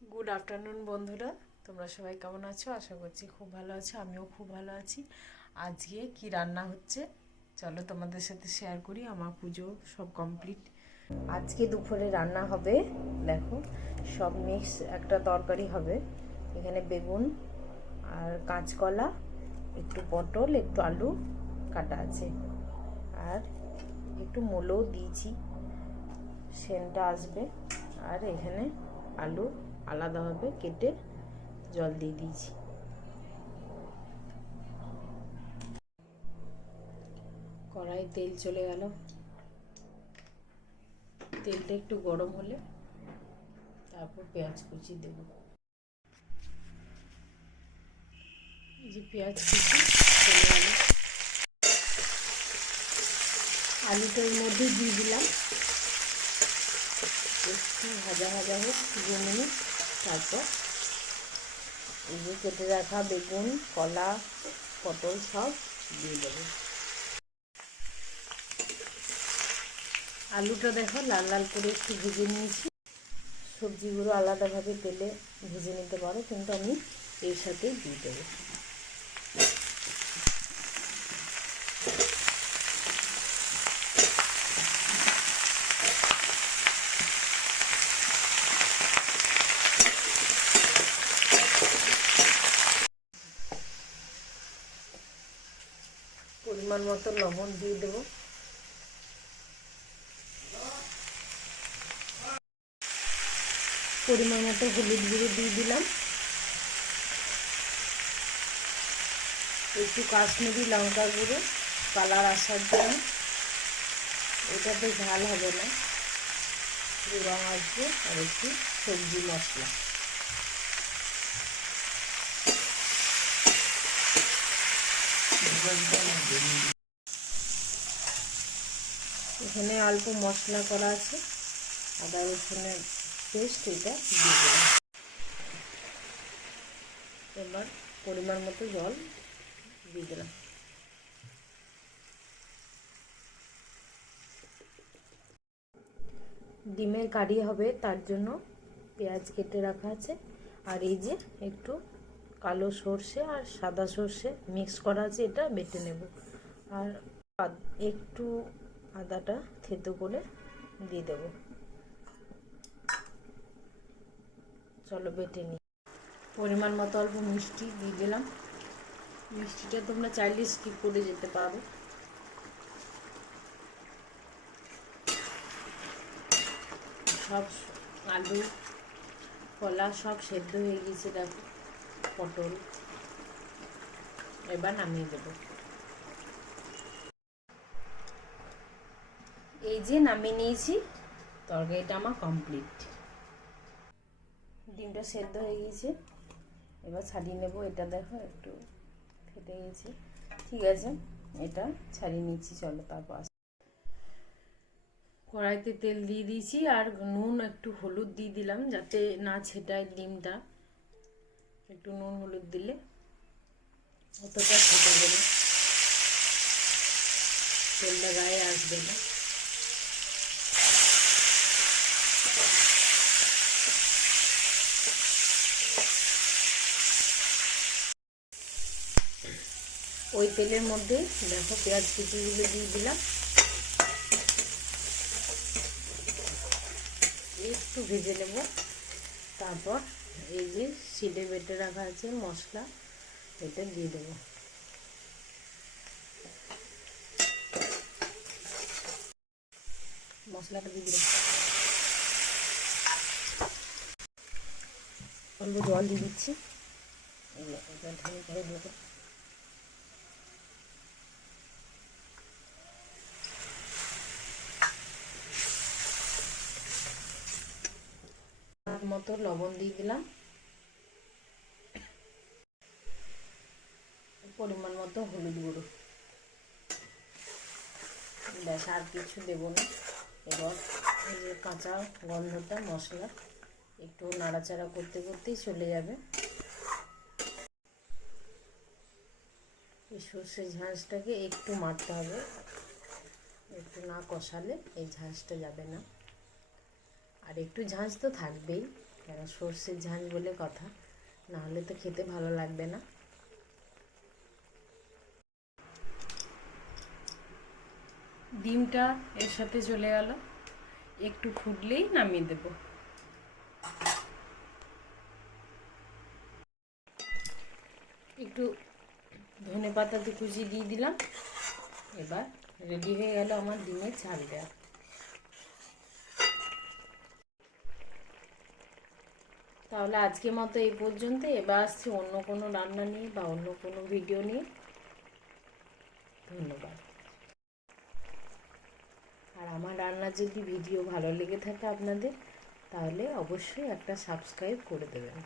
Good afternoon বন্ধুরা, তোমরা সবাই কেমন আছো? আশা করছি খুব ভালো আছো। আমিও খুব ভালো আছি। আজকে কি রান্না হচ্ছে চলো তোমাদের সাথে শেয়ার করি। আমার পুজো সব কমপ্লিট। আজকে দুপুরে রান্না হবে, দেখো সব মিক্স একটা তরকারি হবে। এখানে বেগুন আর কাঁচকলা, একটু পটল, একটু আলু কাটা আছে, আর একটু মূলও দিয়েছি, সেন্টটা আসবে। আর এখানে আলু আলাদাভাবে কেটে জল দিয়ে দিয়েছি। কড়াই তেল চলে গেল, তেলটা একটু গরম হলে তারপর পেঁয়াজ কুচি দেব। এই যে পেঁয়াজ কুচি চলে গেল, আলুটা এর মধ্যে দিয়ে দিলাম। একটু ভাজা ভাজা হোক 2 মিনিট, তারপর এই যে কেটে রাখা বেগুন, কলা, পটল সব দিয়ে দেবো। আলুটা দেখো লাল লাল করে একটু ভেজে নিয়েছি। সবজিগুলো আলাদাভাবে তেলে ভেজে নিতে পারো, কিন্তু আমি এর সাথেই দিয়ে দেবো। পরিমাণ মতো লবণ দিয়ে দেবো। পরিমাণ মতো হলুদ গুঁড়ো দিয়ে দিলাম। একটু কাশ্মীরি লঙ্কা গুঁড়ো কালার আসার জন্য, এটাতে ঝাল হবে না, রং আসবে। আর একটু সবজি মশলা, এখানে অল্প মশলা করা আছে, আদা রসুনের পেস্ট, এটা দিয়ে দিলাম। এবার পরিমাণ মতো জল দিয়ে দিলাম। ডিমের কারি হবে, তার জন্য পেঁয়াজ কেটে রাখা আছে, আর এই যে একটু কালো সর্ষে আর সাদা সর্ষে মিক্স করা আছে, এটা বেটে নেব। আর একটু আদাটা থেতো করে দিয়ে দেব। চলো বেটে নিই। পরিমাণ মতো অল্প মিষ্টি দিয়ে দিলাম। মিষ্টিটা তোমরা চাইলে স্কিপ করে যেতে পারো। সব আলু কলা সব সেদ্ধ হয়ে গেছে, দেখো পটল। এবার নামিয়ে দেব। এই যে নামিয়ে নিয়েছি, তরকারিটা আমার কমপ্লিট। ডিমটা সেদ্ধ হয়ে গেছে, এবার ছাড়িয়ে নেব। এটা দেখো একটু ফেটে গেছে, ঠিক আছে, এটা ছাড়িয়ে নিচ্ছি। চলো তারপর কড়াইতে তেল দিয়ে দিয়েছি, আর নুন একটু হলুদ দিয়ে দিলাম যাতে না ছেটায় ডিমটা। একটু নুন হলুদ দিলে অতটা ছেটাবে না, তেলটা গায়ে আসবে না। ওই তেলের মধ্যে দেখো পেঁয়াজ কুচিগুলো দিয়ে দিলাম, একটু ভেজে নেব। তারপর এই যে সিডে বেটে রাখা আছে মশলা, এটা দিয়ে দেবো। মশলাটা দিয়ে দিলাম, অল্প জল দিয়ে দিচ্ছি। করে দেবো। মতো লবণ দিয়ে দিলাম, পরিমাণ মতো হলুদ গুঁড়ো, ব্যাস আর কিছু দেবো না। এবার এই যে কাঁচা গন্ধটা মশলা একটু নাড়াচাড়া করতে করতেই চলে যাবে। এই সর্ষের ঝাঁঝটাকে একটু মারতে হবে, একটু না কষালে এই ঝাঁঝটা যাবে না। আর একটু ঝাঁঝ তো থাকবেই, কেন সর্ষের ঝাঁঝ বলে কথা, না হলে তো খেতে ভালো লাগবে না। ডিমটা এর সাথে চলে গেল, একটু ফুটলেই নামিয়ে দেব। একটু ধনেপাতা কুচি দিয়ে দিলাম। এবার রেডি হয়ে গেল আমার ডিমের ঝাল দেওয়া। তাহলে আজকের মতো এই পর্যন্ত। এবার আসছি অন্য কোনো রান্না নিয়ে বা অন্য কোনো ভিডিও নিয়ে। ধন্যবাদ। আর আমার রান্নার যদি ভিডিও ভালো লেগে থাকে আপনাদের, তাহলে অবশ্যই একটা সাবস্ক্রাইব করে দেবেন।